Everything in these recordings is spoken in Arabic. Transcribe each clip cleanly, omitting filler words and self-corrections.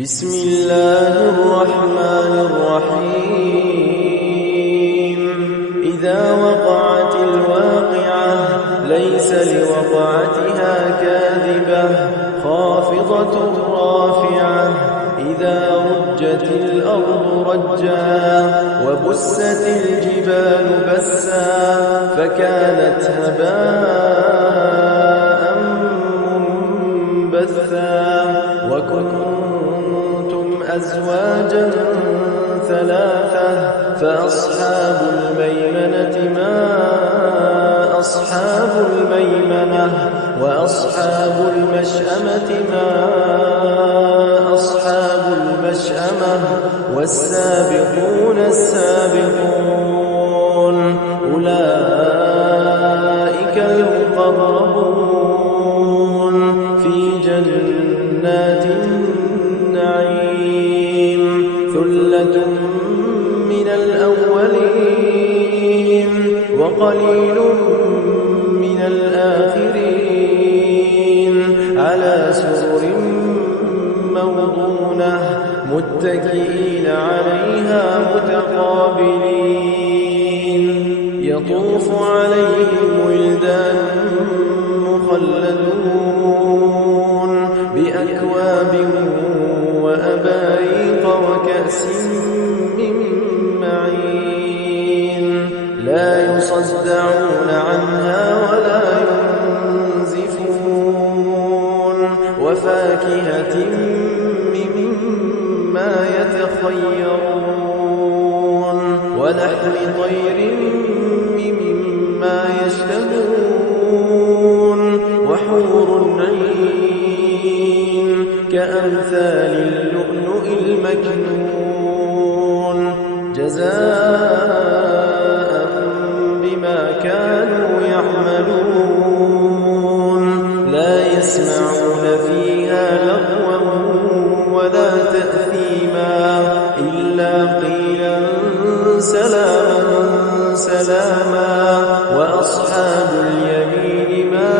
بسم الله الرحمن الرحيم إذا وقعت الواقعة ليس لوقعتها كاذبة خافضة رافعة إذا رجت الأرض رجا وبست الجبال بسا فكانت هباء منبثا وكنتم أزواجا ثلاثة فأصحاب الميمنة ما أصحاب الميمنة وأصحاب المشأمة ما أصحاب المشأمة والسابقون السابقون أولئك المقربون في جنات النعيم ثلة من الأولين وقليل من الآخرين على سرر موضونة متكئين عليها متقابلين يطوف عليهم ولدان مخلدون بأكواب وأباريق وكأس من معين لا يصدعون عنها ولا ينزفون وفاكهة مما يتخيرون ولحم طير مما يشتهون وحور عين كأمثال اللؤلؤ المكنون جزاء بما كانوا يعملون لا يسمعون فيها لغوا ولا تأثيما إلا قيلا سلاما سلاما وأصحاب اليمين ما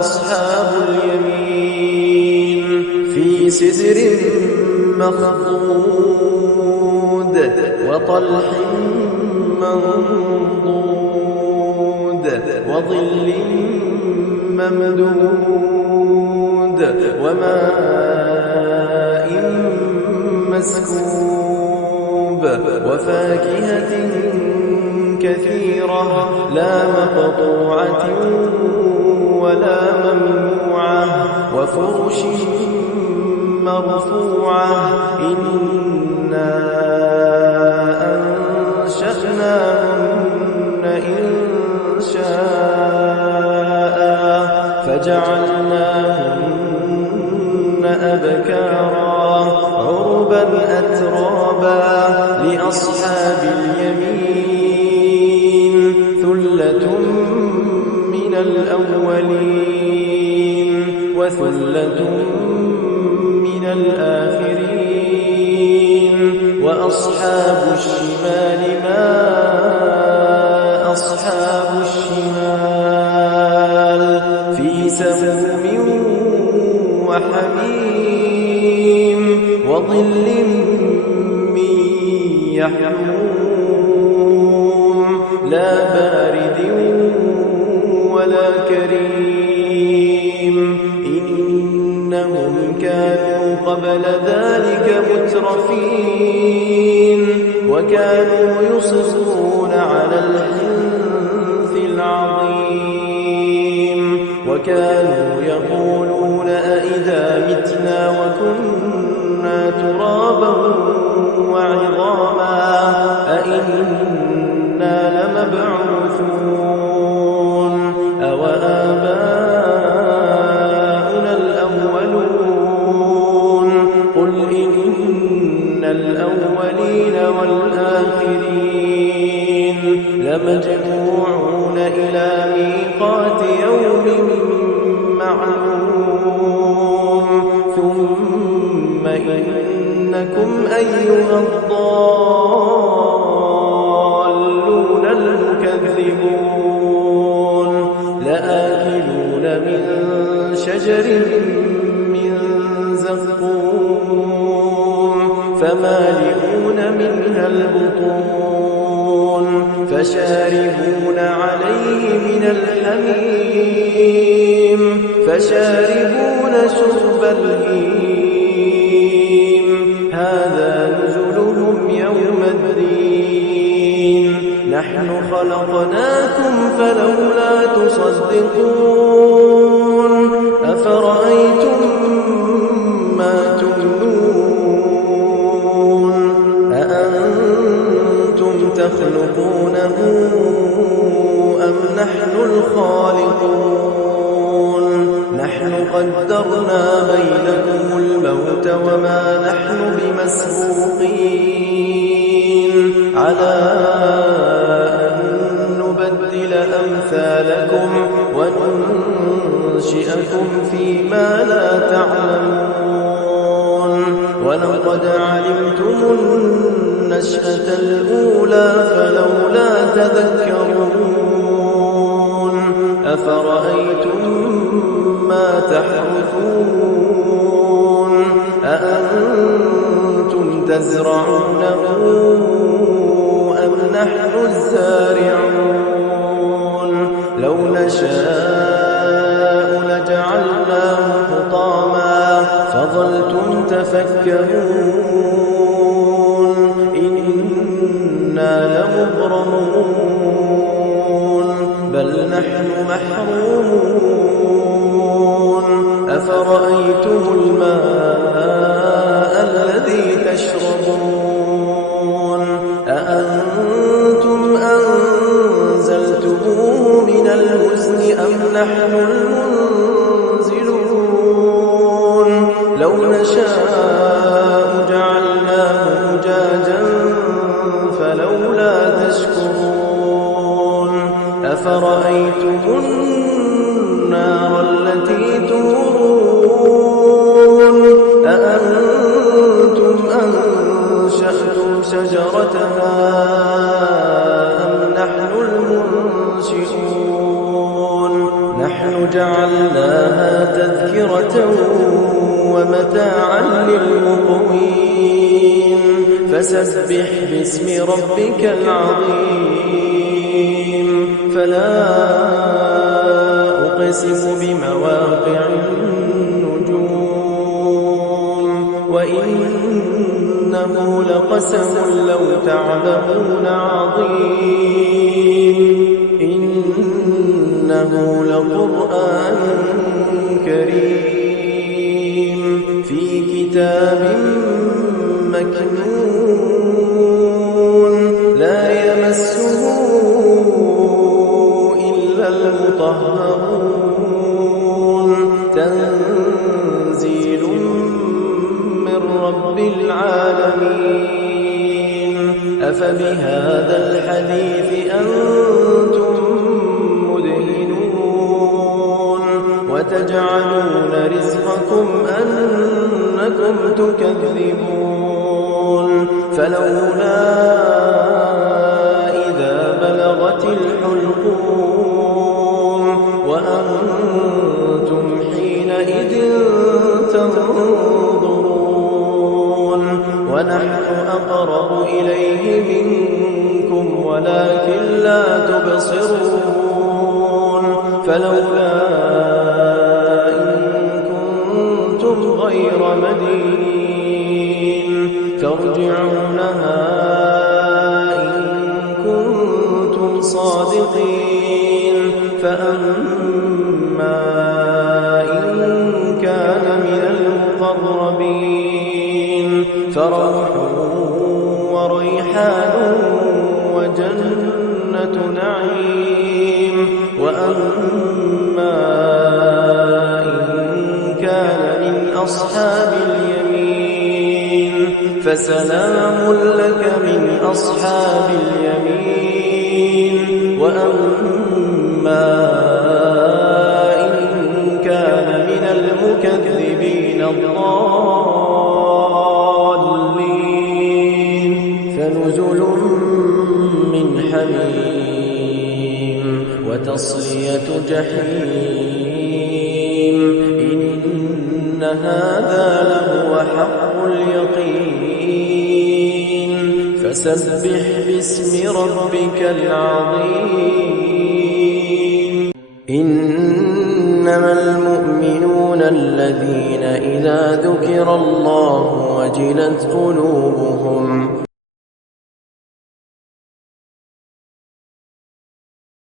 أصحاب اليمين في سدر مخضود وطلح منضود وظل ممدود وماء مسكوب وفاكهة كثيرة لا مقطوعة ولا ممنوعة وفرش مرفوعة إنا أنشأناهن إنشاء فجعلناهن أبكارا عربا أترابا لأصحاب اليمين ثلة من الأولين وثلة من الآخرين وأصحاب الشمال ما أصحاب الشمال في سموم وحميم وظل من يحموم لا بارد ولا كريم إنهم كانوا قبل ذلك مترفين وكانوا يصرون على الحنث العظيم وكانوا يقولون أئذا متنا وكنا ترابا وعظاما أئنا لمبعوثون أوآباؤنا الأولون قل إن الأولين والآخرين لمجموعون إلى ميقات يوم معلوم ثم إنكم أيها الضالون المكذبون لآكلون من شجر من زقوم فمالئون منها البطون فشاربون عليه من الحميم فشاربون شرب الهيم هذا نزلهم يوم الدين نحن خلقناكم فلولا تصدقون أفرأيتم ما تمنون أأنتم تخلقونه أم نحن الخالقون نحن قدرنا بينكم الموت وما نحن بمسبوقين على أن نبدل أمثالكم وننشئكم فيما لا تعلمون ولقد علمتم النشأة الأولى فلولا تذكرون أفرأيتم ما تحرثون أأنتم تزرعونه أم نحن الزارعون لو نشاء لجعلناه حطاما فظلتم تفكرون إنا لمغرمون بل نحن محرومون أفرأيتم الماء الذي تشربون أأنتم أنزلتموه من المزن أم نحن المنزلون لو نشاء جعلناه أجاجا فلولا تشكرون أفرأيتم النار التي تورون أأنتم أنشأتم شجرتها أم نحن المنشئون نحن جعلناها تذكرة ومتاعا للمقوين فسبح باسم ربك العظيم فلا أقسم بمواقع النجوم وإنه لقسم لو تعلمون عظيم إنه لقرآن كريم في كتاب مكنون لا يمسه إلا المطهرون تنزيل من رب العالمين أفبهذا الحديث أنتم مدهنون وتجعلون رزقكم أنكم تكذبون فلولا إذا بلغت الحلقوم وأنتم حينئذ تنظرون ونحن أقرب إليه منكم ولكن لا تبصرون فلولا إن كنتم غير مدينين ترجعونها إن كنتم صادقين فأما إن كان من المقربين فروح وريحان وجنة نعيم وأما إن كان من أصحاب اليمين فسلام لك من أصحاب اليمين وأما إن كان من المكذبين الضالين فنزل من حميم وتصلية جحيم إن هذا لهو حق اليقين فسبح باسم ربك العظيم إنما المؤمنون الذين إذا ذكر الله وجلت قلوبهم